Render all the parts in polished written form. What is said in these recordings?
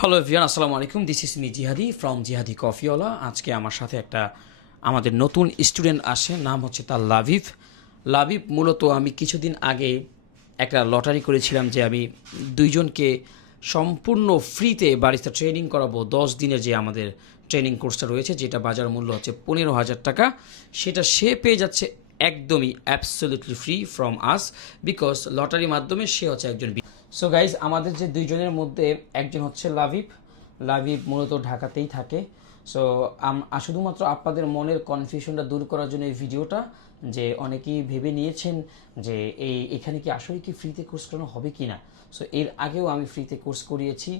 Hello everyone, আসসালামু আলাইকুম। This is me জিহাদি ফ্রম জিহাদি কফিওয়ালা। আজকে আমার সাথে আমাদের নতুন স্টুডেন্ট আসে, নাম হচ্ছে তার লাবিব। লাবিব মূলত আমি কিছুদিন আগে একটা লটারি করেছিলাম যে আমি দুইজনকে সম্পূর্ণ ফ্রিতে বারিস্তা ট্রেনিং করাবো। 10 দিনের যে আমাদের ট্রেনিং কোর্সটা রয়েছে, যেটা বাজার মূল্য হচ্ছে 15,000 টাকা, সেটা সে পেয়ে যাচ্ছে একদমই absolutely free from us, because লটারির মাধ্যমে সে হচ্ছে একজন। সো গাইজ, আমাদের যে দুইজনের মধ্যে একজন হচ্ছে লাবিব। লাবিব মূলত ঢাকাতেই থাকে। সো শুধুমাত্র আপনাদের মনের কনফিউশনটা দূর করার জন্য এই ভিডিওটা, যে অনেকেই ভেবে নিয়েছেন যে এখানে কি আসলে কি ফ্রিতে কোর্স করানো হবে কি না। সো এর আগেও আমি ফ্রিতে কোর্স করিয়েছি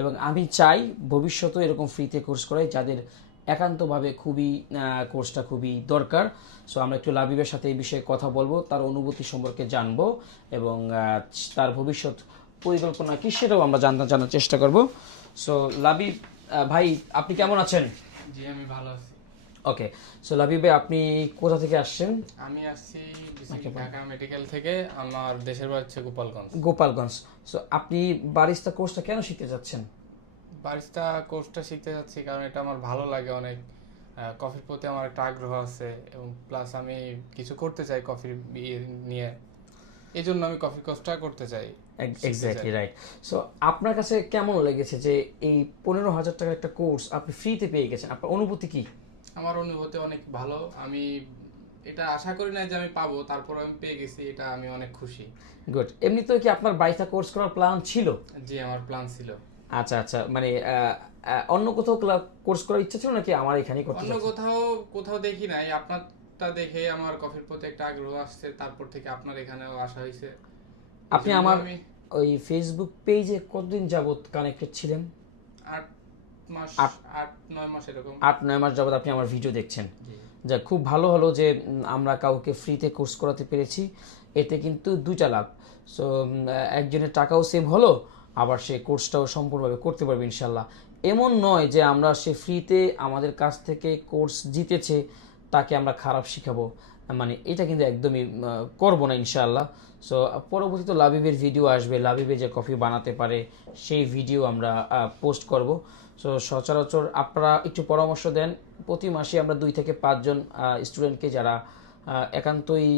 এবং আমি চাই ভবিষ্যতেও এরকম ফ্রিতে কোর্স করাই যাদের একান্তভাবে কোর্সটা খুবই দরকার। সো আমরা একটু লাবিবের সাথে এই বিষয়ে কথা বলবো, তার অনুভূতি সম্পর্কে জানবো এবং তার ভবিষ্যৎ পরিকল্পনা কি সেটাও আমরা জানার চেষ্টা করব। সো লাবিব ভাই, আপনি কেমন আছেন? জি, আমি ভালো আছি। ওকে, সো লাবিব ভাই, আপনি কোথা থেকে আসছেন? আমি আসছি ঢাকা মেডিকেল থেকে। আমার দেশের বাড়ি হচ্ছে গোপালগঞ্জ। গোপালগঞ্জ। সো আপনি বারিস্তা কোর্সটা কেন শিখতে যাচ্ছেন? বারিস্তা কোর্সটা শিখতে যাচ্ছি কারণ এটা আমার ভালো লাগে অনেক। কফির প্রতি আমার একটা আগ্রহ আছে এবং প্লাস আমি কিছু করতে চাই কফির নিয়ে, এই জন্য আমি কফি কোর্সটা করতে চাই। Exactly right. সো আপনার কাছে কেমন লেগেছে যে এই 15,000 টাকার একটা কোর্স আপনি ফ্রিতে পেয়ে গেছেন? আপনার অনুভূতি কি? আমার অনুভূতি অনেক ভালো। আমি এটা আশা করি না যে আমি পাবো, তারপর আমি পেয়ে গেছি, এটা আমি অনেক খুশি। গুড। এমনিতেও কি আপনার বারিস্তা কোর্স করার প্ল্যান ছিল? জি, আমার প্ল্যান ছিল। আচ্ছা আচ্ছা, মানে অন্য কোথাও কোর্স করার ইচ্ছা ছিল নাকি আমার এখানেই করতে অন্য চাচ্ছেন? কোথাও দেখি নাই, আপনারটা দেখে আমার কফির প্রতি একটা আগ্রহ আসছে, তারপর থেকে আপনার এখানেও আসা হয়েছে। আপনি আমার ওই ফেসবুক পেজে কতদিন যাবত কানেক্টেড ছিলেন? 8 মাস, 8-9 মাস এরকম। 8-9 মাস যাবত আপনি আমার ভিডিও দেখছেন। যা খুব ভালো হলো যে আমরা কাউকে ফ্রিতে কোর্স করাতে পেরেছি। এতে কিন্তু দুইটা লাভ। সো একজনের টাকাও সেভ হলো, আবার সে কোর্সটাও সম্পূর্ণভাবে করতে পারবে ইনশাল্লাহ। এমন নয় যে আমরা সে ফ্রিতে আমাদের কাছ থেকে কোর্স জিতেছে তাকে আমরা খারাপ শিখাবো, মানে এটা কিন্তু একদমই করবো না ইনশাআল্লাহ। সো পরবর্তীতে লাবিবের ভিডিও আসবে, লাবিবে যে কফি বানাতে পারে সেই ভিডিও আমরা পোস্ট করব। সো সচরাচর আপনারা একটু পরামর্শ দেন। প্রতি মাসে আমরা 2 থেকে 5 জন স্টুডেন্টকে যারা একান্তই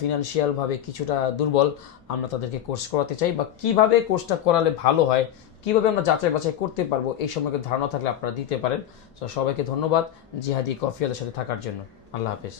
ফিনান্সিয়ালভাবে কিছুটা দুর্বল, আমরা তাদেরকে কোর্স করাতে চাই, বা কিভাবে কোর্সটা করালে ভালো হয়, কিভাবে আমরা যাচাই বাছাই করতে পারবো, এই সম্পর্কে ধারণা থাকলে আপনারা দিতে পারেন। সো সবাইকে ধন্যবাদ জিহাদি কফিওয়ালার সাথে থাকার জন্য। আল্লাহ হাফেজ।